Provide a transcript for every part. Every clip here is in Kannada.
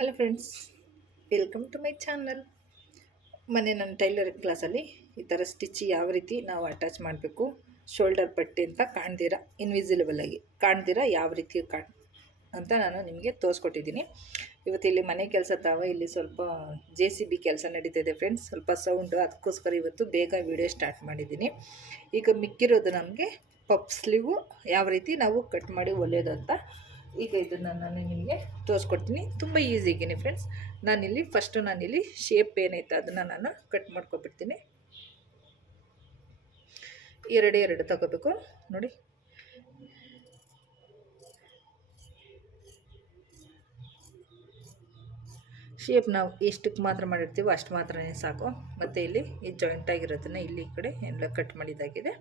Hello friends welcome to my channel ಮೊನ್ನೆ ನನ್ನ ಟೈಲರಿಂಗ್ ಕ್ಲಾಸಲ್ಲಿ ಈ ಥರ ಸ್ಟಿಚ್ ಯಾವ ರೀತಿ ನಾವು ಅಟ್ಯಾಚ್ ಮಾಡಬೇಕು ಶೋಲ್ಡರ್ ಪಟ್ಟಿ ಅಂತ ಕಾಣ್ದಿರ ಇನ್ವಿಸಿಬಲ್ ಆಗಿ ಕಾಣ್ದಿರ ಯಾವ ರೀತಿ ಕಾಣ್ ಅಂತ ನಾನು ನಿಮಗೆ ತೋರಿಸ್ಕೊಟ್ಟಿದ್ದೀನಿ. ಇವತ್ತು ಇಲ್ಲಿ ಮನೆ ಕೆಲಸ ತಾವ, ಇಲ್ಲಿ ಸ್ವಲ್ಪ ಜೆ ಸಿ ಬಿ ಕೆಲಸ ನಡೀತಿದೆ ಫ್ರೆಂಡ್ಸ್ ಸ್ವಲ್ಪ ಸೌಂಡು ಅದಕ್ಕೋಸ್ಕರ ಇವತ್ತು ಬೇಗ ವಿಡಿಯೋ ಸ್ಟಾರ್ಟ್ ಮಾಡಿದ್ದೀನಿ. ಈಗ ಮಿಕ್ಕಿರೋದು ನಮಗೆ ಪಪ್ ಸ್ಲೀವು ಯಾವ ರೀತಿ ನಾವು ಕಟ್ ಮಾಡಿ ಒಲೆಯೋದು ಅಂತ ಈಗ ಇದನ್ನು ನಾನು ನಿಮಗೆ ತೋರಿಸ್ಕೊಡ್ತೀನಿ. ತುಂಬ ಈಸಿಗೇನೆ ಫ್ರೆಂಡ್ಸ್ ನಾನಿಲ್ಲಿ ಫಸ್ಟು ನಾನಿಲ್ಲಿ ಶೇಪ್ ಏನೈತೆ ಅದನ್ನು ನಾನು ಕಟ್ ಮಾಡ್ಕೊಬಿಡ್ತೀನಿ. ಎರಡು ಎರಡು ತಗೋಬೇಕು. ನೋಡಿ. ಶೇಪ್ ನಾವು ಎಷ್ಟಕ್ಕೆ ಮಾತ್ರ ಮಾಡಿರ್ತೀವೋ ಅಷ್ಟು ಮಾತ್ರನೇ ಸಾಕು. ಮತ್ತು ಇಲ್ಲಿ ಈ ಜಾಯಿಂಟ್ ಆಗಿರೋದನ್ನು ಇಲ್ಲಿ ಈ ಕಡೆ ಎಲ್ಲ ಕಟ್ ಮಾಡಿದ್ದಾಗಿದೆ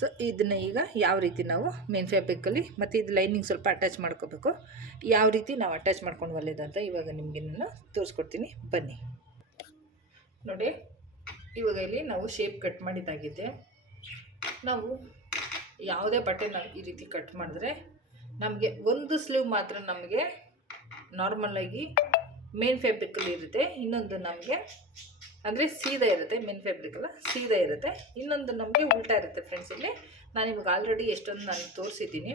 ಸೊ ಇದನ್ನು ಈಗ ಯಾವ ರೀತಿ ನಾವು ಮೇನ್ ಫ್ಯಾಬ್ರಿಕಲ್ಲಿ ಮತ್ತು ಇದು ಲೈನಿಂಗ್ ಸ್ವಲ್ಪ ಅಟ್ಯಾಚ್ ಮಾಡ್ಕೋಬೇಕು. ಯಾವ ರೀತಿ ನಾವು ಅಟ್ಯಾಚ್ ಮಾಡ್ಕೊಂಡು ಅಂತ ಇವಾಗ ನಿಮಗೆ ನಾನು ತೋರಿಸ್ಕೊಡ್ತೀನಿ. ಬನ್ನಿ. ನೋಡಿ, ಇವಾಗ ಇಲ್ಲಿ ನಾವು ಶೇಪ್ ಕಟ್ ಮಾಡಿದ್ದಾಗಿದೆ ನಾವು ಯಾವುದೇ ಬಟ್ಟೆ ನಾವು ಈ ರೀತಿ ಕಟ್ ಮಾಡಿದ್ರೆ ನಮಗೆ ಒಂದು ಸ್ಲೀವ್ ಮಾತ್ರ ನಮಗೆ ನಾರ್ಮಲಾಗಿ ಮೇನ್ ಫ್ಯಾಬ್ರಿಕಲ್ಲಿ ಇರುತ್ತೆ, ಇನ್ನೊಂದು ನಮಗೆ ಅಂದರೆ ಸೀದಾ ಇರುತ್ತೆ ಮೇನ್ ಫ್ಯಾಬ್ರಿಕಲ್ಲ ಸೀದಾ ಇರುತ್ತೆ. ಇನ್ನೊಂದು ನಮಗೆ ಉಲ್ಟಾ ಇರುತ್ತೆ ಫ್ರೆಂಡ್ಸ್ ಇಲ್ಲಿ. ನಾನು ನಿಮ್ಗೆ ಆಲ್ರೆಡಿ ಎಷ್ಟೊಂದು ನಾನು ತೋರಿಸಿದ್ದೀನಿ.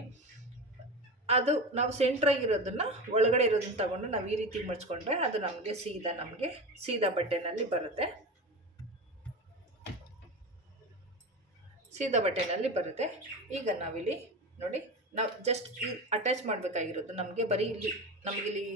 ಅದು ನಾವು ಸೆಂಟ್ರಾಗಿರೋದನ್ನು ಒಳಗಡೆ ಇರೋದನ್ನ ತಗೊಂಡು ನಾವು ಈ ರೀತಿ ಮಡ್ಚ್ಕೊಂಡ್ರೆ ಅದು ನಮಗೆ ಸೀದಾ ನಮಗೆ ಸೀದಾ ಬಟ್ಟೆನಲ್ಲಿ ಬರುತ್ತೆ. ಸೀದಾ ಬಟ್ಟೆನಲ್ಲಿ ಬರುತ್ತೆ. ಈಗ ನಾವಿಲ್ಲಿ ನೋಡಿ, ನಾವು ಜಸ್ಟ್ ಅಟ್ಯಾಚ್ ಮಾಡಬೇಕಾಗಿರೋದು ನಮಗೆ ಬರೀ ಇಲ್ಲಿ ನಮಗಿಲ್ಲಿ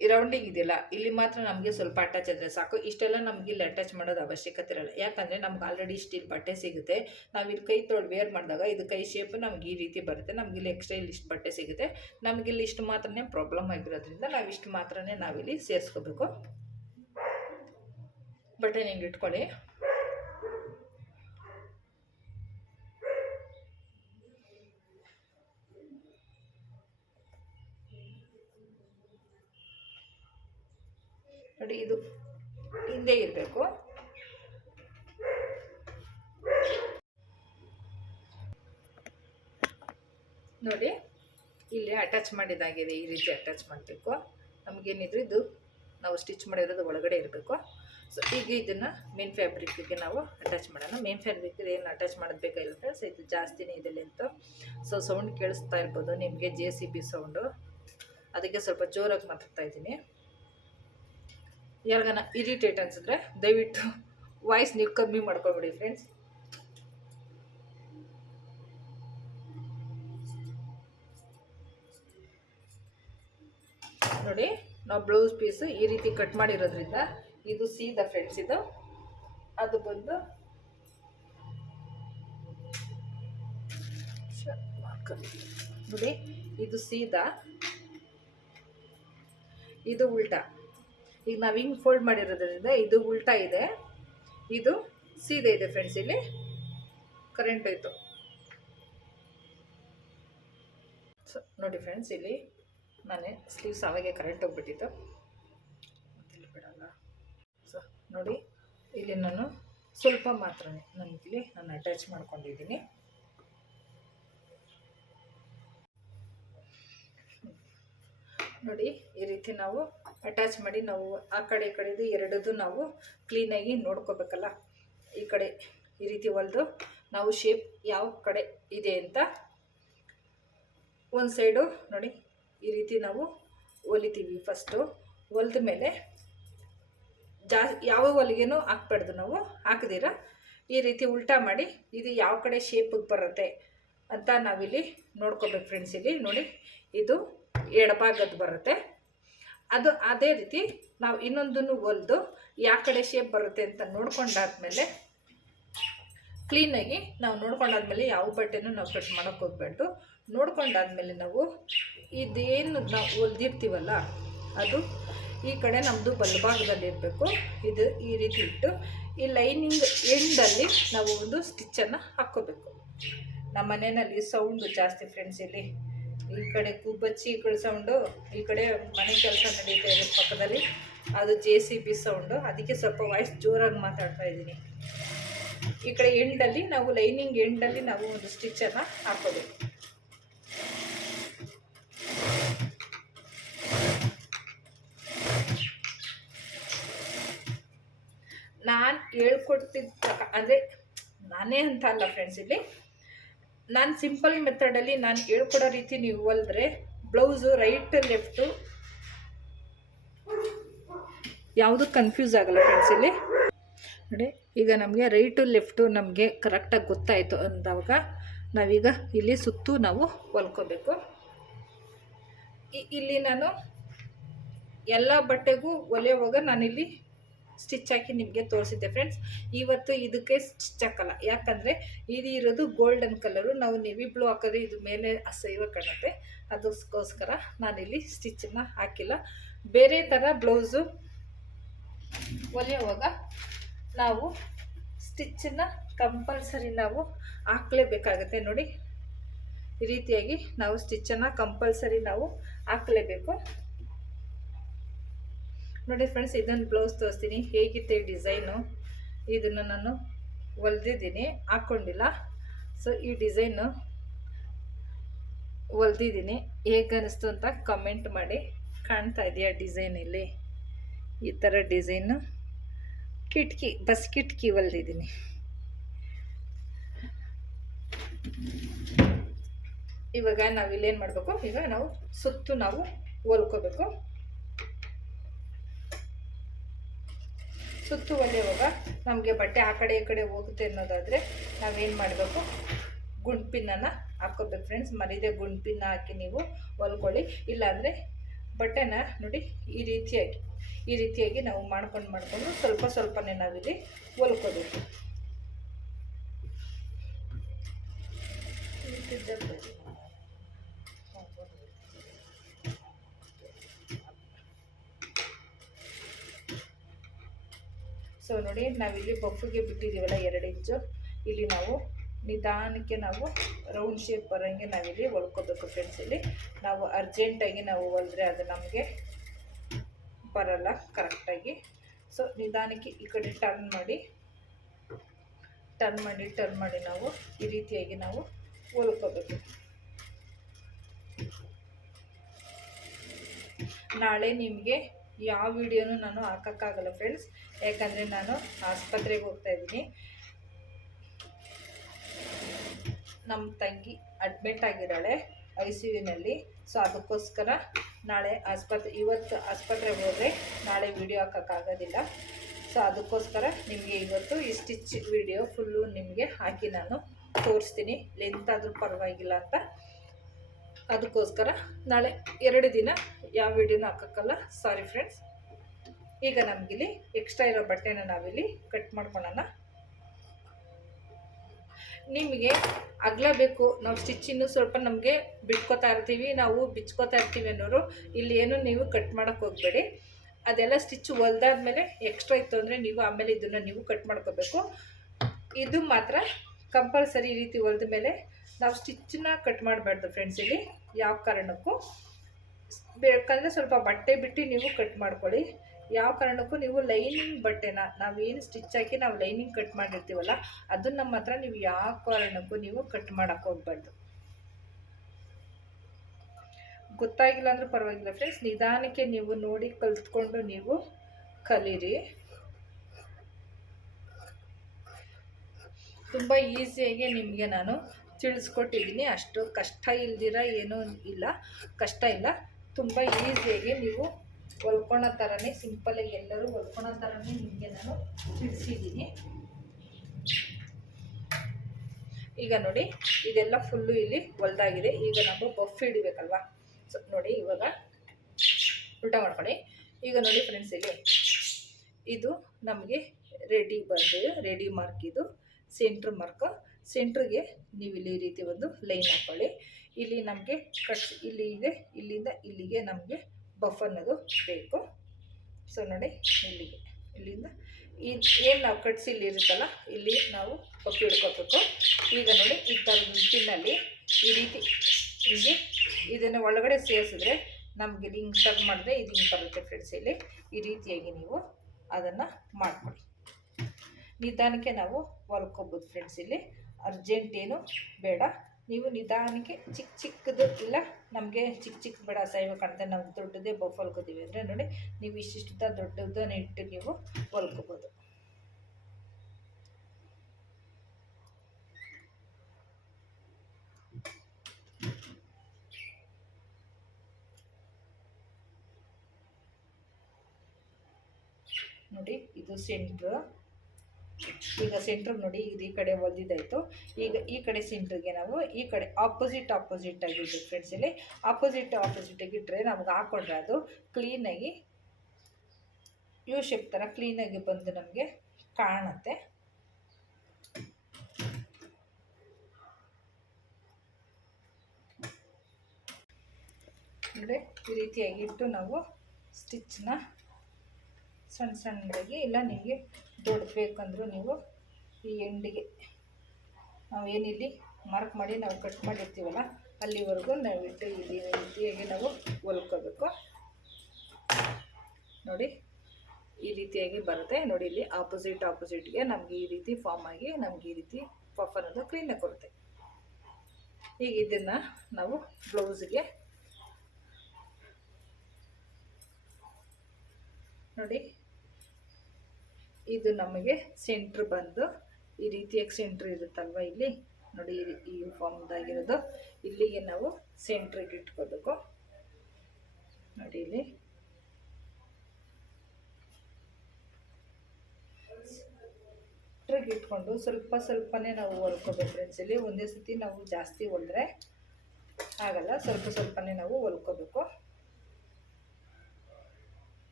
ರೌಂಡಿಂಗ್ ಇದೆಯಲ್ಲ, ಇಲ್ಲಿ ಮಾತ್ರ ನಮಗೆ ಸ್ವಲ್ಪ ಅಟ್ಯಾಚ್ ಆದರೆ ಸಾಕು. ಇಷ್ಟೆಲ್ಲ ನಮ್ಗೆ ಇಲ್ಲಿ ಅಟ್ಯಾಚ್ ಮಾಡೋದು ಅವಶ್ಯಕತೆ ಇರಲ್ಲ. ಯಾಕಂದರೆ ನಮ್ಗೆ ಆಲ್ರೆಡಿ ಸ್ಟೀಲ್ ಬಟ್ಟೆ ಸಿಗುತ್ತೆ. ನಾವು ಇಲ್ಲಿ ಕೈ ತೊಳೆದು ವೇರ್ ಮಾಡಿದಾಗ ಇದು ಕೈ ಶೇಪ್ ನಮ್ಗೆ ಈ ರೀತಿ ಬರುತ್ತೆ. ನಮ್ಗೆ ಇಲ್ಲಿ ಎಕ್ಸ್ಟ್ರಾ ಇಲ್ಲಿ ಇಷ್ಟು ಬಟ್ಟೆ ಸಿಗುತ್ತೆ. ನಮ್ಗೆ ಇಲ್ಲಿ ಇಷ್ಟು ಮಾತ್ರನೇ ಪ್ರಾಬ್ಲಮ್ ಆಗಿರೋದ್ರಿಂದ ನಾವು ಇಷ್ಟು ಮಾತ್ರನೇ ನಾವಿಲ್ಲಿ ಸೇರಿಸ್ಕೋಬೇಕು. ಬಟ್ಟೆ ನಿಂಗೆ ಇಟ್ಕೊಳ್ಳಿ ನೋಡಿ ಇದು ಹಿಂದೆ ಇರಬೇಕು ನೋಡಿ ಇಲ್ಲಿ ಅಟ್ಯಾಚ್ ಮಾಡಿದಾಗಿದೆ ಈ ರೀತಿ ಅಟ್ಯಾಚ್ ಮಾಡಬೇಕು. ನಮಗೇನಿದ್ರು ಇದು ನಾವು ಸ್ಟಿಚ್ ಮಾಡಿರೋದು ಒಳಗಡೆ ಇರಬೇಕು. ಸೊ ಈಗ ಇದನ್ನು ಮೇನ್ ಫ್ಯಾಬ್ರಿಕ್ಗೆ ನಾವು ಅಟ್ಯಾಚ್ ಮಾಡೋಣ. ಮೇನ್ ಫ್ಯಾಬ್ರಿಕ್ ಏನು ಅಟ್ಯಾಚ್ ಮಾಡೋದು ಬೇಕಾಗಿಲ್ಲ ಫ್ರೆಂಡ್ಸ್ ಇದು ಜಾಸ್ತಿನೇ ಇದೆ ಅಂತ. ಸೊ ಸೌಂಡ್ ಕೇಳಿಸ್ತಾ ಇರ್ಬೋದು. ನಿಮಗೆ ಜೆ ಸಿ ಬಿ ಸೌಂಡು ಅದಕ್ಕೆ ಸ್ವಲ್ಪ ಜೋರಾಗಿ ಮಾತಾಡ್ತಾ ಇದ್ದೀನಿ. ಯಾರಿಗಾನ ಇರಿಟೇಟ್ ಅನ್ಸಿದ್ರೆ ದಯವಿಟ್ಟು ವಾಯ್ಸ್ ನೀವು ಕಮ್ಮಿ ಮಾಡ್ಕೊಬಿಡಿ ಫ್ರೆಂಡ್ಸ್ ನೋಡಿ, ನಾವು ಬ್ಲೌಸ್ ಪೀಸ್ ಈ ರೀತಿ ಕಟ್ ಮಾಡಿರೋದ್ರಿಂದ ಇದು ಸೀದಾ ಫ್ರೆಂಡ್ಸ್ ಇದು. ಅದು ಬಂದು ನೋಡಿ, ಇದು ಸೀದಾ ಇದು ಉಲ್ಟಾ. ಈಗ ನಾವು ಹಿಂಗೆ ಫೋಲ್ಡ್ ಮಾಡಿರೋದ್ರಿಂದ ಇದು ಉಲ್ಟಾ ಇದೆ. ಇದು ಸೀದಾ ಇದೆ ಫ್ರೆಂಡ್ಸ್ ಇಲ್ಲಿ. ಕರೆಂಟ್ ಸೊ ನೋಡಿ ಫ್ರೆಂಡ್ಸ್ ಇಲ್ಲಿ. ನಾನೇ ಸ್ಲೀವ್ಸ್ ಅವಾಗೆ ಕರೆಂಟ್ ಹೋಗ್ಬಿಟ್ಟಿತ್ತು. ಬಿಡಲ್ಲ ಸೊ ನೋಡಿ, ಇಲ್ಲಿ ನಾನು ಸ್ವಲ್ಪ ಮಾತ್ರ ನನಗಿಲ್ಲಿ ನಾನು ಅಟ್ಯಾಚ್ ಮಾಡ್ಕೊಂಡಿದ್ದೀನಿ. ನೋಡಿ, ಈ ರೀತಿ ನಾವು ಅಟ್ಯಾಚ್ ಮಾಡಿ ನಾವು ಆ ಕಡೆ ಈ ಕಡೆದು ಎರಡದು ನಾವು ಕ್ಲೀನಾಗಿ ನೋಡ್ಕೋಬೇಕಲ್ಲ? ಈ ಕಡೆ ಈ ರೀತಿ ಹೊಲಿದು ನಾವು ಶೇಪ್ ಯಾವ ಕಡೆ ಇದೆ ಅಂತ ಒಂದು ಸೈಡು ನೋಡಿ ಈ ರೀತಿ ನಾವು ಹೊಲಿತೀವಿ ಫಸ್ಟು ಹೊಲಿದ ಮೇಲೆ ಜಾ, ಯಾವ ಹೊಲಿಗೆನೂ ಹಾಕ್ಬಾರ್ದು ನಾವು, ಹಾಕಿದೀರ ಈ ರೀತಿ ಉಲ್ಟಾ ಮಾಡಿ ಇದು ಯಾವ ಕಡೆ ಶೇಪಿಗೆ ಬರುತ್ತೆ ಅಂತ ನಾವಿಲ್ಲಿ ನೋಡ್ಕೋಬೇಕು ಫ್ರೆಂಡ್ಸ್ ಇಲ್ಲಿ. ನೋಡಿ, ಇದು ಎಡಭಾಗದ್ದು ಬರುತ್ತೆ. ಅದು ಅದೇ ರೀತಿ ನಾವು ಇನ್ನೊಂದನ್ನು ಹೊಲಿದು ಯಾವ ಕಡೆ ಶೇಪ್ ಬರುತ್ತೆ ಅಂತ ನೋಡ್ಕೊಂಡಾದ್ಮೇಲೆ ಕ್ಲೀನಾಗಿ ನಾವು ನೋಡ್ಕೊಂಡಾದ್ಮೇಲೆ ಯಾವ ಬಟ್ಟೆನೂ ನಾವು ಕಟ್ ಮಾಡೋಕ್ಕೆ ಹೋಗ್ಬೇಡ್ದು ನೋಡ್ಕೊಂಡಾದ್ಮೇಲೆ ನಾವು ಇದೇನು ನಾವು ಹೊಲ್ದಿರ್ತೀವಲ್ಲ, ಅದು ಈ ಕಡೆ ನಮ್ಮದು ಬಲಭಾಗದಲ್ಲಿ ಇರಬೇಕು. ಇದು ಈ ರೀತಿ ಇಟ್ಟು ಈ ಲೈನಿಂಗ್ ಎಂಡಲ್ಲಿ ನಾವು ಒಂದು ಸ್ಟಿಚ್ಚನ್ನು ಹಾಕ್ಕೋಬೇಕು. ನಮ್ಮ ಮನೆಯಲ್ಲಿ ಸೌಂಡು ಜಾಸ್ತಿ ಫ್ರೆಂಡ್ಸ್ ಇಲ್ಲಿ. ಈ ಕಡೆ ಕಡೆ ಸೌಂಡು ಈ ಕಡೆ ಮನೆ ಕೆಲಸ ನಡೀತಾ ಇದೆ ಪಕ್ಕದಲ್ಲಿ. ಅದು ಜೆ ಸಿ ಬಿ ಸೌಂಡು ಅದಕ್ಕೆ ಸ್ವಲ್ಪ ವಾಯ್ಸ್ ಜೋರಾಗಿ ಮಾತಾಡ್ತಾ ಇದ್ದೀನಿ. ಈ ಕಡೆ ಎಂಡಲ್ಲಿ ನಾವು ಲೈನಿಂಗ್ ಎಂಡಲ್ಲಿ ನಾವು ಒಂದು ಸ್ಟಿಚ್ಚನ್ನು ಹಾಕೋಬೇಕು ಹೇಳ್ಕೊಡ್ತಿದ್ದ ಅಂದರೆ ನಾನೇ ಅಂತ ಅಲ್ಲ ಫ್ರೆಂಡ್ಸ್ ಇಲ್ಲಿ. ನಾನು ಸಿಂಪಲ್ ಮೆಥಡಲ್ಲಿ ನಾನು ಹೇಳ್ಕೊಡೋ ರೀತಿ ನೀವು ಹೊಲಿದ್ರೆ ಬ್ಲೌಸು ರೈಟ್ ಲೆಫ್ಟು ಯಾವುದು ಕನ್ಫ್ಯೂಸ್ ಆಗಲ್ಲ ಫ್ರೆಂಡ್ಸ್ ಇಲ್ಲಿ. ನೋಡಿ, ಈಗ ನಮಗೆ ರೈಟು ಲೆಫ್ಟು ನಮಗೆ ಕರೆಕ್ಟಾಗಿ ಗೊತ್ತಾಯಿತು ಅಂದಾಗ ನಾವೀಗ ಇಲ್ಲಿ ಸುತ್ತು ನಾವು ಹೊಲ್ಕೋಬೇಕು. ಇಲ್ಲಿ ನಾನು ಎಲ್ಲ ಬಟ್ಟೆಗೂ ಹೊಲಿಯೋವಾಗ ನಾನಿಲ್ಲಿ ಸ್ಟಿಚ್ ಹಾಕಿ ನಿಮಗೆ ತೋರಿಸಿದ್ದೆ ಫ್ರೆಂಡ್ಸ್ ಇವತ್ತು ಇದಕ್ಕೆ ಸ್ಟಿಚ್ ಹಾಕಲ್ಲ. ಯಾಕಂದರೆ ಇದು ಇರೋದು ಗೋಲ್ಡನ್ ಕಲರು ನಾವು ನೆವಿ ಬ್ಲೂ ಹಾಕಿದ್ರೆ ಇದು ಮೇಲೆ ಅಸಹ್ಯ ಕಾಣುತ್ತೆ. ಅದಕ್ಕೋಸ್ಕರ ನಾನಿಲ್ಲಿ ಸ್ಟಿಚ್ಚನ್ನು ಹಾಕಿಲ್ಲ. ಬೇರೆ ಥರ ಬ್ಲೌಸು ಹೊಲಿಯುವಾಗ ನಾವು ಸ್ಟಿಚ್ಚನ್ನು ಕಂಪಲ್ಸರಿ ನಾವು ಹಾಕ್ಲೇಬೇಕಾಗತ್ತೆ ನೋಡಿ. ಈ ರೀತಿಯಾಗಿ ನಾವು ಸ್ಟಿಚ್ಚನ್ನು ಕಂಪಲ್ಸರಿ ನಾವು ಹಾಕ್ಲೇಬೇಕು. ನೋಡಿ ಫ್ರೆಂಡ್ಸ್ ಇದನ್ನು ಬ್ಲೌಸ್ ತೋರಿಸ್ತೀನಿ. ಹೇಗಿತ್ತು ಈ ಡಿಸೈನು ಇದನ್ನು ನಾನು ಹೊಲ್ದಿದ್ದೀನಿ. ಹಾಕ್ಕೊಂಡಿಲ್ಲ ಸೊ ಈ ಡಿಸೈನು ಹೊಲ್ದಿದ್ದೀನಿ. ಹೇಗೆ ಅನ್ನಿಸ್ತು ಅಂತ ಕಮೆಂಟ್ ಮಾಡಿ. ಕಾಣ್ತಾ ಇದೆಯಾ ಡಿಸೈನ್ ಇಲ್ಲಿ? ಈ ಥರ ಡಿಸೈನು ಕಿಟಕಿ, ಬಸ್ ಕಿಟಕಿ ಹೊಲ್ದಿದ್ದೀನಿ. ಇವಾಗ ನಾವು ಇಲ್ಲೇನು ಮಾಡಬೇಕು? ಈಗ ನಾವು ಸುತ್ತು ನಾವು ಹೊಲ್ಕೋಬೇಕು. ಸುತ್ತು ಹೊಲಿಯುವಾಗ ನಮಗೆ ಬಟ್ಟೆ ಆ ಕಡೆ ಈ ಕಡೆ ಹೋಗುತ್ತೆ ಅನ್ನೋದಾದರೆ ನಾವೇನು ಮಾಡಬೇಕು? ಗುಂಡ್ಪಿನ್ನನ್ನು ಹಾಕ್ಕೋಬೇಕು ಫ್ರೆಂಡ್ಸ್ ಮರಿದೆ ಗುಂಡ್ಪಿನ್ನ ಹಾಕಿ ನೀವು ಹೊಲ್ಕೊಳ್ಳಿ. ಇಲ್ಲಾಂದರೆ ಬಟ್ಟೆನ ನೋಡಿ ಈ ರೀತಿಯಾಗಿ ಈ ರೀತಿಯಾಗಿ ನಾವು ಮಾಡ್ಕೊಂಡು ಮಾಡಿಕೊಂಡು ಸ್ವಲ್ಪ ಸ್ವಲ್ಪನೇ ನಾವಿಲ್ಲಿ ಹೊಲ್ಕೋಬೇಕು. ಸೊ ನೋಡಿ, ನಾವಿಲ್ಲಿ ಬಫ್ಗೆ ಬಿಟ್ಟಿದ್ದೀವಲ್ಲ ಎರಡು ಇಂಚು. ಇಲ್ಲಿ ನಾವು ನಿಧಾನಕ್ಕೆ ನಾವು ರೌಂಡ್ ಶೇಪ್ ಬರೋಂಗೆ ನಾವಿಲ್ಲಿ ಹೊಲ್ಕೋಬೇಕು ಫ್ರೆಂಡ್ಸ್ ಇಲ್ಲಿ ನಾವು ಅರ್ಜೆಂಟಾಗಿ ನಾವು ಹೊಲಿದ್ರೆ ಅದು ನಮಗೆ ಬರಲ್ಲ ಕರೆಕ್ಟಾಗಿ ಸೊ ನಿಧಾನಕ್ಕೆ ಈ ಕಡೆ ಟರ್ನ್ ಮಾಡಿ ಟರ್ನ್ ಮಾಡಿ ಟರ್ನ್ ಮಾಡಿ ನಾವು ಈ ರೀತಿಯಾಗಿ ನಾವು ಹೊಲ್ಕೋಬೇಕು. ನಾಳೆ ನಿಮಗೆ ಯಾವ ವಿಡಿಯೋನು ನಾನು ಹಾಕೋಕ್ಕಾಗಲ್ಲ ಫ್ರೆಂಡ್ಸ್ ಯಾಕಂದರೆ ನಾನು ಆಸ್ಪತ್ರೆಗೆ ಹೋಗ್ತಾ ಇದ್ದೀನಿ. ನಮ್ಮ ತಂಗಿ ಅಡ್ಮಿಟ್ ಆಗಿದ್ದಾಳೆ ಐ ಸಿ ಯುನಲ್ಲಿ ಸೊ ಅದಕ್ಕೋಸ್ಕರ ನಾಳೆ ಆಸ್ಪತ್ರೆ, ಇವತ್ತು ಆಸ್ಪತ್ರೆಗೆ ಹೋದರೆ ನಾಳೆ ವಿಡಿಯೋ ಹಾಕೋಕ್ಕಾಗೋದಿಲ್ಲ. ಸೊ ಅದಕ್ಕೋಸ್ಕರ ನಿಮಗೆ ಇವತ್ತು ಈ ಸ್ಟಿಚ್ ವಿಡಿಯೋ ಫುಲ್ಲು ನಿಮಗೆ ಹಾಕಿ ನಾನು ತೋರಿಸ್ತೀನಿ. ಲೆಂತ್ ಆದರೂ ಪರವಾಗಿಲ್ಲ ಅಂತ. ಅದಕ್ಕೋಸ್ಕರ ನಾಳೆ ಎರಡು ದಿನ ಯಾವ ವಿಡಿಯೋನೂ ಹಾಕೋಕ್ಕಲ್ಲ. ಸಾರಿ ಫ್ರೆಂಡ್ಸ್ ಈಗ ನಮಗಿಲ್ಲಿ ಎಕ್ಸ್ಟ್ರಾ ಇರೋ ಬಟ್ಟೆನ ನಾವಿಲ್ಲಿ ಕಟ್ ಮಾಡ್ಕೊಳ್ಳೋಣ ನಿಮಗೆ ಅಗಲ ಬೇಕು. ನಾವು ಸ್ಟಿಚ್ಚಿನ್ನು ಸ್ವಲ್ಪ ನಮಗೆ ಬಿಟ್ಕೋತಾ ಇರ್ತೀವಿ. ನಾವು ಬಿಚ್ಕೋತಾ ಇರ್ತೀವಿ ಅನ್ನೋರು ಇಲ್ಲಿ ಏನು ನೀವು ಕಟ್ ಮಾಡೋಕ್ಕೆ ಹೋಗಬೇಡಿ. ಅದೆಲ್ಲ ಸ್ಟಿಚ್ ಹೊಲ್ದಾದ್ಮೇಲೆ ಎಕ್ಸ್ಟ್ರಾ ಇತ್ತು ಅಂದರೆ ನೀವು ಆಮೇಲೆ ಇದನ್ನು ನೀವು ಕಟ್ ಮಾಡ್ಕೋಬೇಕು. ಇದು ಮಾತ್ರ ಕಂಪಲ್ಸರಿ ರೀತಿ ಹೊಲ್ದ ಮೇಲೆ ನಾವು ಸ್ಟಿಚ್ಚನ್ನ ಕಟ್ ಮಾಡಬಾರ್ದು ಫ್ರೆಂಡ್ಸ್ ಇಲ್ಲಿ. ಯಾವ ಕಾರಣಕ್ಕೂ. ಬೇಕಂದರೆ ಸ್ವಲ್ಪ ಬಟ್ಟೆ ಬಿಟ್ಟು ನೀವು ಕಟ್ ಮಾಡ್ಕೊಳ್ಳಿ. ಯಾವ ಕಾರಣಕ್ಕೂ ನೀವು ಲೈನಿಂಗ್ ಬಟ್ಟೆನ, ನಾವೇನು ಸ್ಟಿಚ್ ಹಾಕಿ ನಾವು ಲೈನಿಂಗ್ ಕಟ್ ಮಾಡಿರ್ತೀವಲ್ಲ ಅದನ್ನ ನಮ್ಮ ಹತ್ರ ನೀವು ಯಾವ ಕಾರಣಕ್ಕೂ ನೀವು ಕಟ್ ಮಾಡೋಕ್ಕೆ ಹೋಗ್ಬಾರ್ದು. ಗೊತ್ತಾಗಿಲ್ಲ ಅಂದ್ರೆ ಪರವಾಗಿಲ್ಲ ಫ್ರೆಂಡ್ಸ್ ನಿಧಾನಕ್ಕೆ ನೀವು ನೋಡಿ ಕಲ್ತ್ಕೊಂಡು ನೀವು ಕಲೀರಿ. ತುಂಬ ಈಸಿಯಾಗಿ ನಿಮಗೆ ನಾನು ತಿಳಿಸ್ಕೊಟ್ಟಿದ್ದೀನಿ. ಅಷ್ಟು ಕಷ್ಟ ಇಲ್ದಿರ ಏನೂ ಇಲ್ಲ, ಕಷ್ಟ ಇಲ್ಲ. ತುಂಬ ಈಸಿಯಾಗಿ ನೀವು ಹೊಲ್ಕೊಳ್ಳೋ ಥರನೇ ಸಿಂಪಲಾಗಿ ಎಲ್ಲರೂ ಹೊಲ್ಕೊಳ್ಳೋ ಥರನೇ ನಿಮಗೆ ನಾನು ತಿಳಿಸಿದ್ದೀನಿ. ಈಗ ನೋಡಿ, ಇದೆಲ್ಲ ಫುಲ್ಲು ಇಲ್ಲಿ ಹೊಲ್ದಾಗಿದೆ. ಈಗ ನಾವು ಬಫ್ ಹಿಡಿಬೇಕಲ್ವಾ ಸೊ ನೋಡಿ ಇವಾಗ ಉಲ್ಟಾ ಮಾಡ್ಕೊಳ್ಳಿ. ಈಗ ನೋಡಿ ಫ್ರೆಂಡ್ಸ್ ಇಲ್ಲಿ, ಇದು ನಮಗೆ ರೆಡಿ ಬಂದು ರೆಡಿ ಮಾರ್ಕ್ ಇದು ಸೆಂಟ್ರ್ ಮಾರ್ಕ್ ಸೆಂಟ್ರಿಗೆ ನೀವು ಇಲ್ಲಿ ಈ ರೀತಿ ಒಂದು ಲೈನ್ ಹಾಕ್ಕೊಳ್ಳಿ ಇಲ್ಲಿ ನಮಗೆ ಕಟ್ ಇಲ್ಲಿ ಇದೆ, ಇಲ್ಲಿಂದ ಇಲ್ಲಿಗೆ ನಮಗೆ ಬಫ್ ಅನ್ನೋದು ಬೇಕು. ಸೊ ನೋಡಿ, ಇಲ್ಲಿಗೆ, ಇಲ್ಲಿಂದ ಇದು ಏನು ನಾವು ಕಟ್ಸಿ ಇಲ್ಲಿ ಇರುತ್ತಲ್ಲ ಇಲ್ಲಿ ನಾವು ಬಫ್ ಹಿಡ್ಕೋಬೇಕು ಈಗ ನೋಡಿ, ಈ ಥರದ ಪಿನ್ನಲ್ಲಿ ಈ ರೀತಿ ಹೀಗೆ ಇದನ್ನು ಒಳಗಡೆ ಸೇರಿಸಿದ್ರೆ ನಮಗೆ ಹಿಂಗೆ ಟರ್ನ್ ಮಾಡಿದ್ರೆ ಇದು ಹಿಂಗೆ ಬರುತ್ತೆ ಫ್ರೆಂಡ್ಸ್ ಇಲ್ಲಿ. ಈ ರೀತಿಯಾಗಿ ನೀವು ಅದನ್ನು ಮಾಡ್ಕೊಳ್ಳಿ. ನಿಧಾನಕ್ಕೆ ನಾವು ಹೊಲ್ಕೊಬೋದು ಫ್ರೆಂಡ್ಸ್ ಇಲ್ಲಿ. ಅರ್ಜೆಂಟ್ ಏನು ಬೇಡ. ನೀವು ನಿಧಾನಕ್ಕೆ ಚಿಕ್ಕ ಚಿಕ್ಕದು ಇಲ್ಲ, ನಮಗೆ ಚಿಕ್ಕ ಚಿಕ್ಕ ಬೇಡ ಸೈವ ಕಾಣ್ತದೆ. ನಾವು ದೊಡ್ಡದೇ ಬಫ್ ಹೊಲ್ಕೋತೀವಿ ಅಂದರೆ ನೋಡಿ, ನೀವು ಇಷ್ಟಿಷ್ಟ ದೊಡ್ಡದನ್ನು ಇಟ್ಟು ನೀವು ಹೊಲ್ಕೋಬೋದು. ನೋಡಿ, ಇದು ಸೆಂಟ್ರ್. ಈಗ ಸೆಂಟ್ರ್ ನೋಡಿ ಇದು ಈ ಕಡೆ ಒಲ್ದಿದ್ದಾಯಿತು ಈಗ ಈ ಕಡೆ ಸೆಂಟ್ರಿಗೆ ನಾವು ಈ ಕಡೆ ಆಪೋಸಿಟ್ ಆಪೋಸಿಟ್ ಆಗಿದ್ದು ಫ್ರೆಂಡ್ಸ್ ಇಲ್ಲಿ. ಆಪೋಸಿಟ್ ಆಪೋಸಿಟಾಗಿ ಇಟ್ಟರೆ ನಮ್ಗೆ ಹಾಕೊಂಡ್ರೆ ಅದು ಕ್ಲೀನಾಗಿ ಯು ಶೇಪ್ ಥರ ಕ್ಲೀನಾಗಿ ಬಂದು ನಮಗೆ ಕಾಣುತ್ತೆ. ನೋಡಿ ಈ ರೀತಿಯಾಗಿ ಇಟ್ಟು ನಾವು ಸ್ಟಿಚ್ನ ಸಣ್ಣ ಸಣ್ಣದಾಗಿ ಇಲ್ಲ ನಿಮಗೆ ದೊಡ್ಡ ಬೇಕಂದ್ರೂ ನೀವು ಈ ಎಂಡಿಗೆ ನಾವು ಏನಿಲ್ಲಿ ಮಾರ್ಕ್ ಮಾಡಿ ನಾವು ಕಟ್ ಮಾಡಿರ್ತೀವಲ್ಲ, ಅಲ್ಲಿವರೆಗೂ ನಾವು ಇಟ್ಟು ಈ ರೀತಿಯಾಗಿ ನಾವು ಹೊಲ್ಕೋಬೇಕು. ನೋಡಿ, ಈ ರೀತಿಯಾಗಿ ಬರುತ್ತೆ. ನೋಡಿ, ಇಲ್ಲಿ ಆಪೋಸಿಟ್ ಆಪೋಸಿಟ್ಗೆ ನಮಗೆ ಈ ರೀತಿ ಫಾರ್ಮ್ ಆಗಿ ನಮಗೆ ಈ ರೀತಿ ಪಫ್ ಅನ್ನೋದು ಕ್ಲೀನಾಗಿ ಕೊಡುತ್ತೆ. ಈಗ ಇದನ್ನು ನಾವು ಬ್ಲೌಸ್ಗೆ ನೋಡಿ ಇದು ನಮಗೆ ಸೆಂಟ್ರ್ ಬಂದು ಈ ರೀತಿಯಾಗಿ ಸೆಂಟ್ರ್ ಇರುತ್ತಲ್ವ ಇಲ್ಲಿ? ನೋಡಿ, ಈ ಫಾರ್ಮ್ದಾಗಿರೋದು ಇಲ್ಲಿಗೆ ನಾವು ಸೆಂಟ್ರಿಗೆ ಇಟ್ಕೋಬೇಕು. ನೋಡಿ ಇಲ್ಲಿ. ಸೆಂಟ್ರಿಗೆ ಇಟ್ಕೊಂಡು ಸ್ವಲ್ಪ ಸ್ವಲ್ಪನೇ ನಾವು ಹೊಲ್ಕೋಬೇಕು ಫ್ರೆಂಡ್ಸ್ ಇಲ್ಲಿ. ಒಂದೇ ಸತಿ ನಾವು ಜಾಸ್ತಿ ಹೊಲಿದ್ರೆ ಆಗಲ್ಲ. ಸ್ವಲ್ಪ ಸ್ವಲ್ಪನೇ ನಾವು ಹೊಲ್ಕೋಬೇಕು.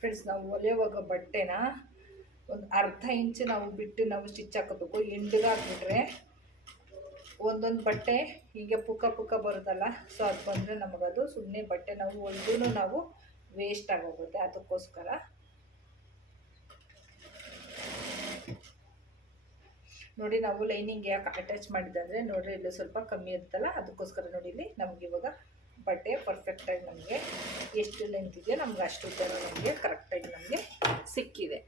ಫ್ರೆಂಡ್ಸ್ ನಾವು ಹೊಲಿಯುವಾಗ ಬಟ್ಟೆನ ಒಂದು ಅರ್ಧ ಇಂಚು ನಾವು ಬಿಟ್ಟು ನಾವು ಸ್ಟಿಚ್ ಹಾಕೋಬೇಕು. ಎಂಡಿಗೆ ಹಾಕ್ಬಿಟ್ರೆ ಒಂದೊಂದು ಬಟ್ಟೆ ಹೀಗೆ ಪುಕ್ಕ ಪುಕ್ಕ ಬರುತ್ತಲ್ಲ ಸೊ ಅದು ಬಂದರೆ ನಮಗದು ಸುಮ್ಮನೆ ಬಟ್ಟೆ ನಾವು ಒಂದೂ ನಾವು ವೇಸ್ಟ್ ಆಗೋಗುತ್ತೆ ಅದಕ್ಕೋಸ್ಕರ. ನೋಡಿ, ನಾವು ಲೈನಿಂಗ್ ಯಾಕೆ ಅಟ್ಯಾಚ್ ಮಾಡಿದಂದರೆ ನೋಡಿರಿ, ಇಲ್ಲಿ ಸ್ವಲ್ಪ ಕಮ್ಮಿ ಇರುತ್ತಲ್ಲ, ಅದಕ್ಕೋಸ್ಕರ ನೋಡಿ ಇಲ್ಲಿ ನಮಗಿವಾಗ ಬಟ್ಟೆ ಪರ್ಫೆಕ್ಟಾಗಿ ನಮಗೆ ಎಷ್ಟು ಲೆಂತ್ ಇದೆಯೋ ನಮ್ಗೆ ಅಷ್ಟು ಜನ ನಮಗೆ ಕರೆಕ್ಟಾಗಿ ನಮಗೆ ಸಿಕ್ಕಿದೆ.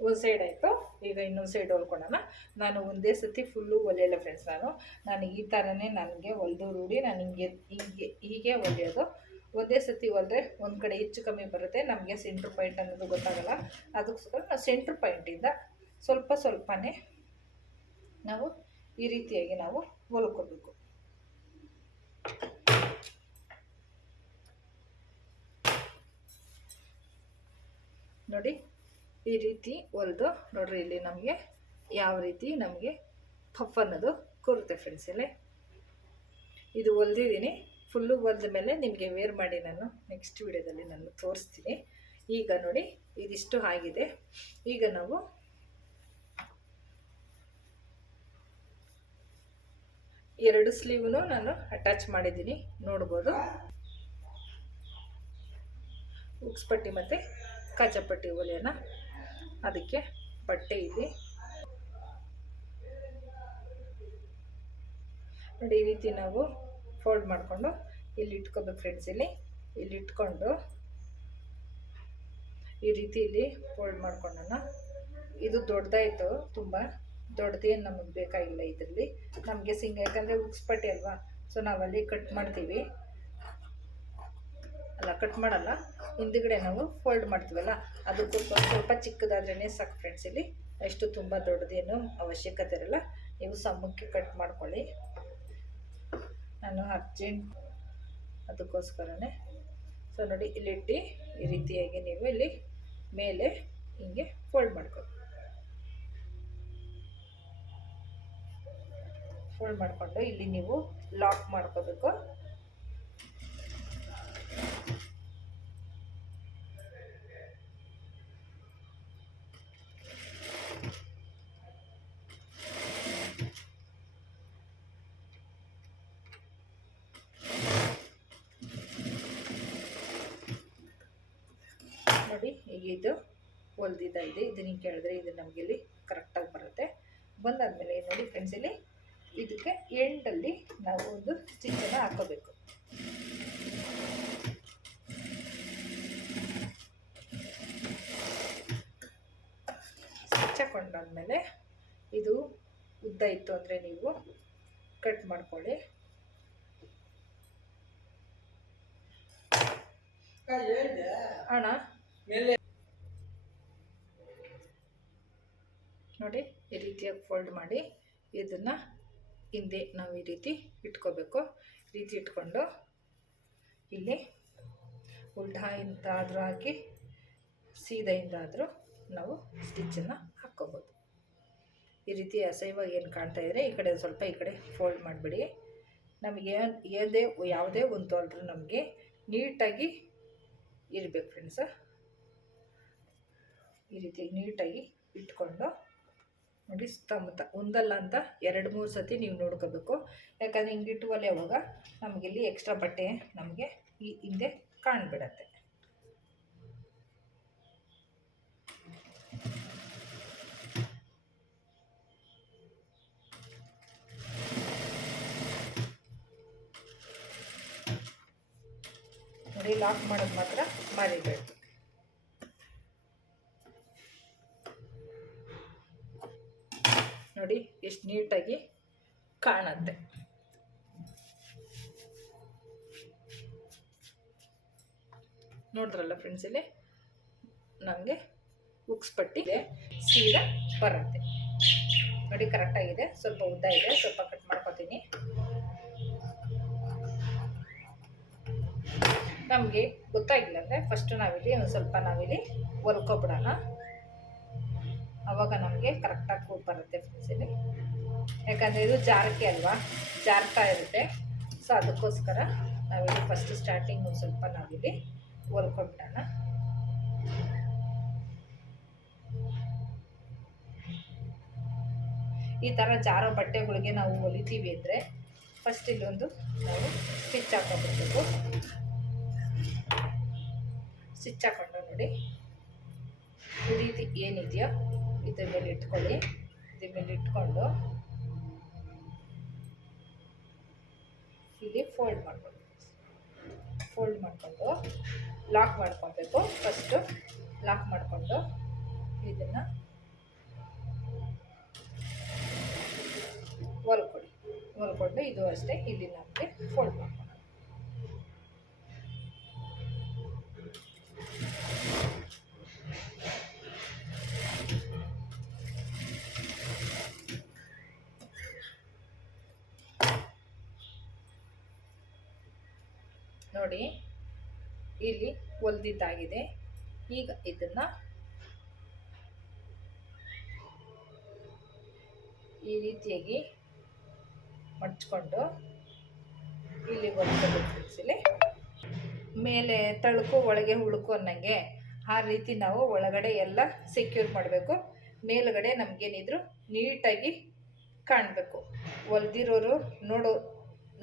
ಒಂದು ಸೈಡ್ ಆಯಿತು, ಈಗ ಇನ್ನೊಂದು ಸೈಡ್ ಹೊಲ್ಕೊಳ್ಳೋಣ ನಾನು ಒಂದೇ ಸತಿ ಫುಲ್ಲು ಹೊಲಿಯಲ್ಲ ಫ್ರೆಂಡ್ಸ್ ನಾನು. ನಾನು ಈ ಥರನೇ ನನಗೆ ಹೊಲಿದು ರೂಢಿ, ನಾನು ಹಿಂಗೆ, ಹೀಗೆ ಹೀಗೆ ಹೊಲಿಯೋದು. ಒಂದೇ ಸತಿ ಹೊಲಿದ್ರೆ ಒಂದು ಕಡೆ ಹೆಚ್ಚು ಕಮ್ಮಿ ಬರುತ್ತೆ. ನಮಗೆ ಸೆಂಟ್ರ್ ಪಾಯಿಂಟ್ ಅನ್ನೋದು ಗೊತ್ತಾಗಲ್ಲ. ಅದಕ್ಕೋಸ್ಕರ ನಾವು ಸೆಂಟ್ರ್ ಪಾಯಿಂಟಿಂದ ಸ್ವಲ್ಪ ಸ್ವಲ್ಪನೇ ನಾವು ಈ ರೀತಿಯಾಗಿ ನಾವು ಹೊಲ್ಕೋಬೇಕು. ನೋಡಿ, ಈ ರೀತಿ ಹೊಲಿದು ನೋಡ್ರಿ, ಇಲ್ಲಿ ನಮಗೆ ಯಾವ ರೀತಿ ನಮಗೆ ಪಫ್ ಅನ್ನೋದು ಕೂರುತ್ತೆ ಫ್ರೆಂಡ್ಸ್ ಇಲ್ಲಿ. ಇದು ಹೊಲ್ದಿದ್ದೀನಿ. ಫುಲ್ಲು ಹೊಲ್ದ ಮೇಲೆ ನಿಮಗೆ ವೇರ್ ಮಾಡಿ ನಾನು ನೆಕ್ಸ್ಟ್ ವಿಡಿಯೋದಲ್ಲಿ ನಾನು ತೋರಿಸ್ತೀನಿ. ಈಗ ನೋಡಿ, ಇದಿಷ್ಟು ಆಗಿದೆ. ಈಗ ನಾವು ಎರಡು ಸ್ಲೀವ್ನು ನಾನು ಅಟ್ಯಾಚ್ ಮಾಡಿದ್ದೀನಿ. ನೋಡ್ಬೋದು. ಉಕ್ಸ್ ಪಟ್ಟಿ ಮತ್ತು ಕಾಜಪಟ್ಟಿ ಒಲೆಯನ್ನ ಅದಕ್ಕೆ ಬಟ್ಟೆ ಇದೆ ನೋಡಿ, ಈ ರೀತಿ ನಾವು ಫೋಲ್ಡ್ ಮಾಡಿಕೊಂಡು ಇಲ್ಲಿ ಇಟ್ಕೋಬೇಕು ಫ್ರೆಂಡ್ಸ್ ಇಲ್ಲಿ. ಇಲ್ಲಿ ಇಟ್ಕೊಂಡು ಈ ರೀತಿ ಇಲ್ಲಿ ಫೋಲ್ಡ್ ಮಾಡ್ಕೊಂಡೋಣ ಇದು ದೊಡ್ಡದಾಯಿತು, ತುಂಬ. ದೊಡ್ಡದೇನು ನಮಗೆ ಬೇಕಾಗಿಲ್ಲ ಇದರಲ್ಲಿ. ನಮಗೆ ಸಿಂಗ್ ಯಾಕಂದರೆ ಉಕ್ಸ್ಪಟ್ಟಿ ಅಲ್ವಾ? ಸೊ ನಾವಲ್ಲಿ ಕಟ್ ಮಾಡ್ತೀವಿ. ಅಲ್ಲ ಕಟ್ ಮಾಡಲ್ಲ. ಹಿಂದುಗಡೆ ನಾವು ಫೋಲ್ಡ್ ಮಾಡ್ತೀವಲ್ಲ? ಅದಕ್ಕೂ ಸ್ವಲ್ಪ ಚಿಕ್ಕದಾದ್ರೇ ಸಾಕು ಫ್ರೆಂಡ್ಸ್ ಇಲ್ಲಿ. ಅಷ್ಟು ತುಂಬ ದೊಡ್ಡದೇನು ಅವಶ್ಯಕತೆ ಇರಲ್ಲ. ನೀವು ಸಮಕ್ಕೆ ಕಟ್ ಮಾಡ್ಕೊಳ್ಳಿ. ನಾನು ಅರ್ಜೆಂಟ್ ಅದಕ್ಕೋಸ್ಕರನೇ. ಸೊ ನೋಡಿ ಇಲ್ಲಿಟ್ಟು ಈ ರೀತಿಯಾಗಿ ನೀವು ಇಲ್ಲಿ ಮೇಲೆ ಹಿಂಗೆ ಫೋಲ್ಡ್ ಮಾಡ್ಕೊಳ್ಳಿ ಫೋಲ್ಡ್ ಮಾಡಿಕೊಂಡು ಇಲ್ಲಿ ನೀವು ಲಾಕ್ ಮಾಡ್ಕೋಬೇಕು. ನೋಡಿ ಇದು ಹೊಲ್ದಿದ್ದಾಗಿದೆ ಇದನ್ನ ಕೇಳಿದ್ರೆ ಇದು ನಮಗೆ ಇಲ್ಲಿ ಕರೆಕ್ಟಾಗಿ ಬರುತ್ತೆ. ಬಂದಾದಮೇಲೆ ನೋಡಿ ಫ್ರೆಂಡ್ಸ್ ಇಲ್ಲಿ ಇದಕ್ಕೆ ಎಂಡಲ್ಲಿ ನಾವು ಒಂದು ಸ್ಟಿಚ್ಚನ್ನು ಹಾಕೋಬೇಕು. ಸ್ಟಿಚ್ ಹಾಕೊಂಡಾದ್ಮೇಲೆ ಇದು ಉದ್ದ ಇತ್ತು ಅಂದರೆ ನೀವು ಕಟ್ ಮಾಡ್ಕೊಳ್ಳಿ. ಅಣ್ಣ. ನೋಡಿ ಈ ರೀತಿಯಾಗಿ ಫೋಲ್ಡ್ ಮಾಡಿ ಇದನ್ನು ಹಿಂದೆ ನಾವು ಈ ರೀತಿ ಇಟ್ಕೋಬೇಕು. ಈ ರೀತಿ ಇಟ್ಕೊಂಡು ಇಲ್ಲಿ ಉಲ್ಟಾಯಿಂದ ಆದರೂ ಹಾಕಿ ಸೀದೆಯಿಂದ ಆದರೂ ನಾವು ಸ್ಟಿಚ್ಚನ್ನು ಹಾಕ್ಕೋಬೋದು. ಈ ರೀತಿ ಅಸೈವಾಗಿ ಏನು ಕಾಣ್ತಾ ಇದ್ರೆ ಈ ಕಡೆ ಸ್ವಲ್ಪ ಈ ಕಡೆ ಫೋಲ್ಡ್ ಮಾಡಿಬಿಡಿ. ನಮಗೆ ಯಾವುದೇ ಯಾವುದೇ ಒಂದು ಆದ್ರೂ ನಮಗೆ ನೀಟಾಗಿ ಇರಬೇಕು ಫ್ರೆಂಡ್ಸ ಈ ರೀತಿ ನೀಟಾಗಿ ಇಟ್ಕೊಂಡು ನೋಡಿ ಸುತ್ತಮುತ್ತ ಒಂದಲ್ಲ ಅಂತ ಎರಡು ಮೂರು ಸತಿ ನೀವು ನೋಡ್ಕೋಬೇಕು. ಯಾಕಂದರೆ ಹಿಂಗೆ ಇಟ್ಟುವಲ್ಲಿ ಅವಾಗ ನಮಗಿಲ್ಲಿ ಎಕ್ಸ್ಟ್ರಾ ಬಟ್ಟೆ ನಮಗೆ ಈ ಹಿಂದೆ ಕಾಣ್ಬಿಡತ್ತೆ. ನೋಡಿ ಲಾಕ್ ಮಾಡೋದು ಮಾತ್ರ ಮರಿಬೇಡಿ ನೋಡಿ, ಎಷ್ಟು ನೀಟಾಗಿ ಕಾಣುತ್ತೆ. ನೋಡಿದ್ರಲ್ಲ ಫ್ರೆಂಡ್ಸ್ ಇಲ್ಲಿ? ನಮಗೆ ಉಕ್ಸ್ ಪಟ್ಟಿಗೆ ಸೀದಾ ಬರುತ್ತೆ. ನೋಡಿ ಕರೆಕ್ಟಾಗಿದೆ ಸ್ವಲ್ಪ ಉದ್ದ ಇದೆ, ಸ್ವಲ್ಪ ಕಟ್ ಮಾಡ್ಕೊತೀನಿ. ನಮಗೆ ಗೊತ್ತಾಗಿಲ್ಲ ಅಂದರೆ ಫಸ್ಟು ನಾವಿಲ್ಲಿ ಒಂದು ಸ್ವಲ್ಪ ನಾವಿಲ್ಲಿ ಹೊಲ್ಕೊಬಿಡೋಣ ಅವಾಗ ನಮಗೆ ಕರೆಕ್ಟಾಗಿ ಕೂಪ್ ಬರುತ್ತೆ ಫ್ರೆಂಡ್ಸ್ ಇಲ್ಲಿ. ಯಾಕಂದರೆ ಇದು ಜಾರಕ್ಕೆ ಅಲ್ವಾ? ಜಾರ್ತಾ ಇರುತ್ತೆ. ಸೊ ಅದಕ್ಕೋಸ್ಕರ ನಾವಿಲ್ಲಿ ಫಸ್ಟ್ ಸ್ಟಾರ್ಟಿಂಗ್ ಸ್ವಲ್ಪ ನಾವಿಲ್ಲಿ ಹೊಲ್ಕೊಂಡೋಣ ಈ ಥರ ಜಾರೋ ಬಟ್ಟೆಗಳಿಗೆ ನಾವು ಹೊಲಿತೀವಿ ಅಂದರೆ ಫಸ್ಟ್ ಇಲ್ಲೊಂದು ನಾವು ಸ್ಟಿಚ್ ಹಾಕೊಂಡ್ಬಿಡ್ಬೇಕು. ಸ್ಟಿಚ್ ಹಾಕೊಂಡು ನೋಡಿ, ಈ ರೀತಿ ಏನಿದೆಯೋ ಇದ್ರ ಮೇಲೆ ಇಟ್ಕೊಳ್ಳಿ. ಇದ್ರ ಮೇಲೆ ಇಟ್ಕೊಂಡು ಇಲ್ಲಿ ಫೋಲ್ಡ್ ಮಾಡ್ಕೊಳ್ಬೇಕು ಫೋಲ್ಡ್ ಮಾಡಿಕೊಂಡು ಲಾಕ್ ಮಾಡ್ಕೊಬೇಕು ಫಸ್ಟು ಲಾಕ್ ಮಾಡಿಕೊಂಡು ಇದನ್ನು ಹೊಲ್ಕೊಡಿ ಹೊಲ್ಕೊಂಡು ಇದು ಅಷ್ಟೇ, ಇಲ್ಲಿ ನಮಗೆ ಫೋಲ್ಡ್ ಮಾಡ್ಕೊಂಡು ನೋಡಿ. ಇಲ್ಲಿ ಹೊಲ್ದಿದ್ದಾಗಿದೆ ಈಗ ಇದನ್ನು ಈ ರೀತಿಯಾಗಿ ಮಡ್ಚ್ಕೊಂಡು ಇಲ್ಲಿ ಹೊಲ್ಕೊಳ್ಬೇಕು ಮೇಲೆ ತಳುಕು, ಒಳಗೆ ಹುಳುಕು ಅನ್ನಂಗೆ ಆ ರೀತಿ ನಾವು ಒಳಗಡೆ ಎಲ್ಲ ಸೆಕ್ಯೂರ್ ಮಾಡಬೇಕು. ಮೇಲುಗಡೆ ನಮಗೇನಿದ್ರು ನೀಟಾಗಿ ಕಾಣಬೇಕು. ಹೊಲ್ದಿರೋರು ನೋಡೋ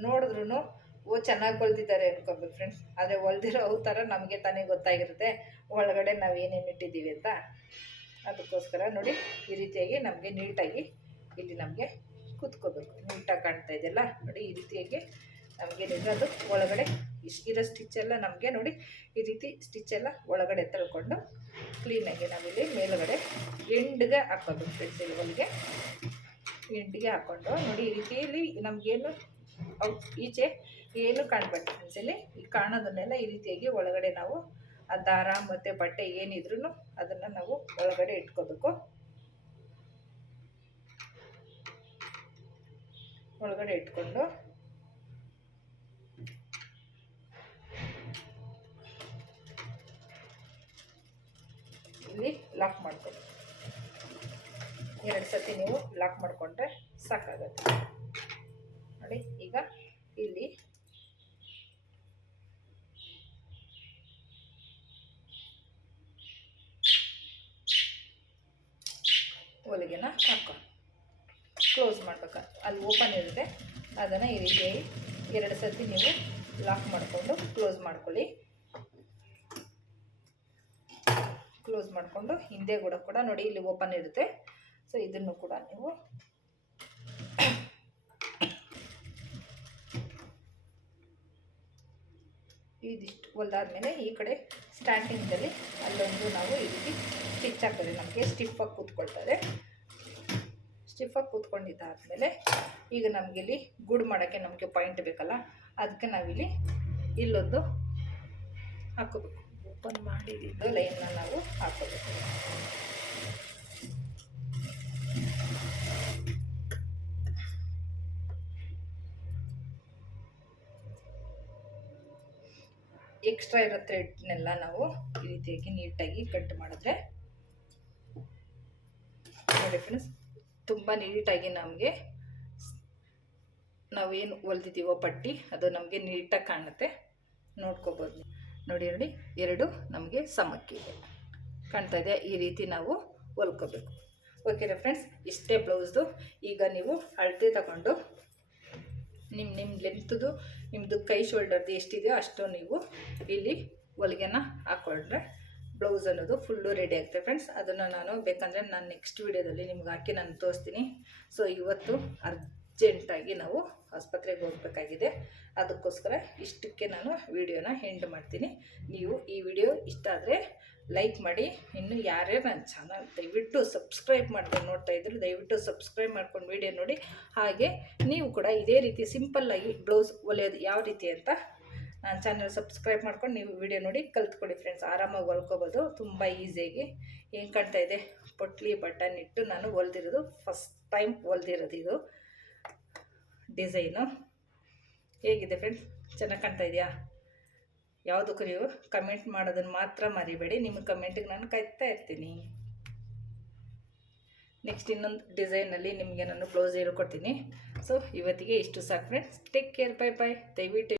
ನೋಡಿದ್ರು ಓ, ಚೆನ್ನಾಗಿ ಹೊಲ್ದಿದ್ದಾರೆ ಅನ್ಕೋಬೇಕು ಫ್ರೆಂಡ್ಸ್ ಆದರೆ ಹೊಲ್ದಿರೋ ಥರ ನಮಗೆ ತಾನೇ ಗೊತ್ತಾಗಿರುತ್ತೆ. ಒಳಗಡೆ ನಾವು ಏನೇನು ಇಟ್ಟಿದ್ದೀವಿ ಅಂತ. ಅದಕ್ಕೋಸ್ಕರ ನೋಡಿ, ಈ ರೀತಿಯಾಗಿ ನಮಗೆ ನೀಟಾಗಿ ಇಲ್ಲಿ ನಮಗೆ ಕೂತ್ಕೋಬೇಕು. ನೀಟಾಗಿ ಕಾಣ್ತಾ ಇದೆಯಲ್ಲ? ನೋಡಿ, ಈ ರೀತಿಯಾಗಿ ನಮಗೆ ಅದು ಒಳಗಡೆ ಇರೋ ಸ್ಟಿಚ್ಚೆಲ್ಲ ನಮಗೆ ನೋಡಿ, ಈ ರೀತಿ ಸ್ಟಿಚ್ಚೆಲ್ಲ ಒಳಗಡೆ ತಳ್ಕೊಂಡು ಕ್ಲೀನಾಗಿ ನಾವಿಲ್ಲಿ ಮೇಲುಗಡೆ ಎಂಡ್ಗೆ ಹಾಕೋಬೇಕು ಫ್ರೆಂಡ್ಸ್ ಇಲ್ಲಿ ಹೊಲಿಗೆ ಎಂಡಿಗೆ ಹಾಕ್ಕೊಂಡು ನೋಡಿ, ಈ ರೀತಿಯಲ್ಲಿ ನಮಗೇನು ಔಟ್ ಈಚೆ ಏನು ಕಾಣಬೇಡ ಫ್ರೆಂಡ್ಸ್ ಇಲ್ಲಿ ಈ ಕಾಣೋದನ್ನೆಲ್ಲ ಈ ರೀತಿಯಾಗಿ ಒಳಗಡೆ ನಾವು ಆ ದಾರ ಮತ್ತು ಬಟ್ಟೆ ಏನಿದ್ರೂ ಅದನ್ನು ನಾವು ಒಳಗಡೆ ಇಟ್ಕೋಬೇಕು. ಒಳಗಡೆ ಇಟ್ಕೊಂಡು. ಇಲ್ಲಿ ಲಾಕ್ ಮಾಡ್ಕೊಳ್ಳಿ. ಎರಡು ಸತಿ ನೀವು ಲಾಕ್ ಮಾಡಿಕೊಂಡ್ರೆ ಸಾಕಾಗುತ್ತೆ. ನೋಡಿ, ಈಗ ಇಲ್ಲಿ ಹೊಲಿಗೆನ ಹಾಕೊಂಡು ಕ್ಲೋಸ್ ಮಾಡ್ಬೇಕು ಅಲ್ಲಿ ಓಪನ್ ಇರುತ್ತೆ ಅದನ್ನು ಈ ರೀತಿ ಎರಡು ಸತಿ ನೀವು ಲಾಕ್ ಮಾಡಿಕೊಂಡು ಕ್ಲೋಸ್ ಮಾಡ್ಕೊಳ್ಳಿ. ಕ್ಲೋಸ್ ಮಾಡಿಕೊಂಡು ಹಿಂದೆ ಕೂಡ ಕೂಡ ನೋಡಿ ಇಲ್ಲಿ ಓಪನ್ ಇರುತ್ತೆ. ಸೊ ಇದನ್ನು ಕೂಡ ನೀವು ಇದಿಷ್ಟು ಹೊಲ್ದಾದ್ಮೇಲೆ ಈ ಕಡೆ ಸ್ಟಾರ್ಟಿಂಗಲ್ಲಿ ಅಲ್ಲೊಂದು ನಾವು ಈ ರೀತಿ ಸ್ಟಿಚ್ ಹಾಕಿದ್ರೆ ನಮಗೆ ಸ್ಟಿಫಾಗಿ ಕೂತ್ಕೊಳ್ತದೆ. ಸ್ಟಿಫಾಗಿ ಕೂತ್ಕೊಂಡಿದ್ದಾದಮೇಲೆ ಈಗ ನಮಗಿಲ್ಲಿ ಗುಡ್ ಮಾಡೋಕ್ಕೆ ನಮಗೆ ಪಾಯಿಂಟ್ ಬೇಕಲ್ಲ ಅದಕ್ಕೆ ನಾವಿಲ್ಲಿ ಇಲ್ಲೊಂದು ಹಾಕೋಬೇಕು ಓಪನ್ ಮಾಡಿದ ಲೈನ್ನ ನಾವು ಹಾಕೋಬೇಕು ಎಕ್ಸ್ಟ್ರಾ ಇರೋ ಥ್ರೆಡ್ನೆಲ್ಲ ನಾವು ಈ ರೀತಿಯಾಗಿ ನೀಟಾಗಿ ಕಟ್ ಮಾಡಿದ್ರೆ ನೋಡಿ ಫ್ರೆಂಡ್ಸ್ ತುಂಬ ನೀಟಾಗಿ ನಮಗೆ ನಾವೇನು ಹೊಲ್ದಿದ್ದೀವೋ ಪಟ್ಟಿ, ಅದು ನಮಗೆ ನೀಟಾಗಿ ಕಾಣುತ್ತೆ. ನೋಡ್ಕೋಬೋದು ನೋಡಿ ನೋಡಿ, ಎರಡು ನಮಗೆ ಸಮಕ್ಕಿದೆ ಕಾಣ್ತಾ ಇದೆ, ಈ ರೀತಿ ನಾವು ಹೊಲ್ಕೋಬೇಕು. ಓಕೆನಾ ಫ್ರೆಂಡ್ಸ್ ಇಷ್ಟೇ ಬ್ಲೌಸ್ದು ಈಗ ನೀವು ಅಳತೆ ತಗೊಂಡು ನಿಮ್ಮ ನಿಮ್ಮ ಲೆಂತ್ದು ನಿಮ್ಮದು ಕೈ ಶೋಲ್ಡರ್ದು ಎಷ್ಟಿದೆಯೋ ಅಷ್ಟು ನೀವು ಇಲ್ಲಿ ಹೊಲಿಗೆನ ಹಾಕ್ಕೊಂಡ್ರೆ ಬ್ಲೌಸ್ ಅನ್ನೋದು ಫುಲ್ಲು ರೆಡಿ ಆಗುತ್ತೆ ಫ್ರೆಂಡ್ಸ್ ಅದನ್ನು ನಾನು ಬೇಕಂದರೆ ನಾನು ನೆಕ್ಸ್ಟ್ ವೀಡಿಯೋದಲ್ಲಿ ನಿಮ್ಗೆ ಹಾಕಿ ನಾನು ತೋರಿಸ್ತೀನಿ. ಸೊ ಇವತ್ತು ಅರ್ಜೆಂಟಾಗಿ ನಾವು ಆಸ್ಪತ್ರೆಗೆ ಹೋಗಬೇಕಾಗಿದೆ. ಅದಕ್ಕೋಸ್ಕರ ಇಷ್ಟಕ್ಕೆ ನಾನು ವಿಡಿಯೋನ ಎಂಡ್ ಮಾಡ್ತೀನಿ. ನೀವು ಈ ವಿಡಿಯೋ ಇಷ್ಟ ಆದರೆ ಲೈಕ್ ಮಾಡಿ. ಇನ್ನು ಯಾರ್ಯಾರು ನನ್ನ ಚಾನಲ್ ದಯವಿಟ್ಟು ಸಬ್ಸ್ಕ್ರೈಬ್ ಮಾಡ್ಕೊಂಡು ನೋಡ್ತಾ ಇದ್ರು ದಯವಿಟ್ಟು ಸಬ್ಸ್ಕ್ರೈಬ್ ಮಾಡ್ಕೊಂಡು ವಿಡಿಯೋ ನೋಡಿ. ಹಾಗೆ ನೀವು ಕೂಡ ಇದೇ ರೀತಿ ಸಿಂಪಲ್ಲಾಗಿ ಬ್ಲೌಸ್ ಹೊಲಿಯೋದು ಯಾವ ರೀತಿ ಅಂತ ನನ್ನ ಚಾನಲ್ ಸಬ್ಸ್ಕ್ರೈಬ್ ಮಾಡ್ಕೊಂಡು ನೀವು ವಿಡಿಯೋ ನೋಡಿ ಕಲ್ತ್ಕೊಳ್ಳಿ ಫ್ರೆಂಡ್ಸ್ ಆರಾಮಾಗಿ ಹೊಲ್ಕೋಬೋದು. ತುಂಬ ಈಸಿಯಾಗಿ ಹೆಂಗೆ ಕಾಣ್ತಾ ಇದೆ? ಪೊಟ್ಲಿ ಬಟನ್ ಇಟ್ಟು ನಾನು ಹೊಲ್ದಿರೋದು. ಫಸ್ಟ್ ಟೈಮ್ ಹೊಲ್ದಿರೋದು ಇದು. ಡಿಸೈನು ಹೇಗಿದೆ ಫ್ರೆಂಡ್ಸ್ ಚೆನ್ನಾಗಿ ಕಾಣ್ತಾ ಇದೆಯಾ? ಯಾವುದಕ್ಕೂ ನೀವು ಕಮೆಂಟ್ ಮಾಡೋದನ್ನು ಮಾತ್ರ ಮರಿಬೇಡಿ. ನಿಮ್ಮ ಕಮೆಂಟಿಗೆ ನಾನು ಕಾಯ್ತಾ ಇರ್ತೀನಿ. ನೆಕ್ಸ್ಟ್ ಇನ್ನೊಂದು ಡಿಸೈನಲ್ಲಿ ನಿಮಗೆ ನಾನು ಬ್ಲೌಸ್ ಹೇಳ್ಕೊಡ್ತೀನಿ. ಸೊ ಇವತ್ತಿಗೆ ಇಷ್ಟು ಸಾಕು friends take care bye bye ದಯವಿಟ್ಟು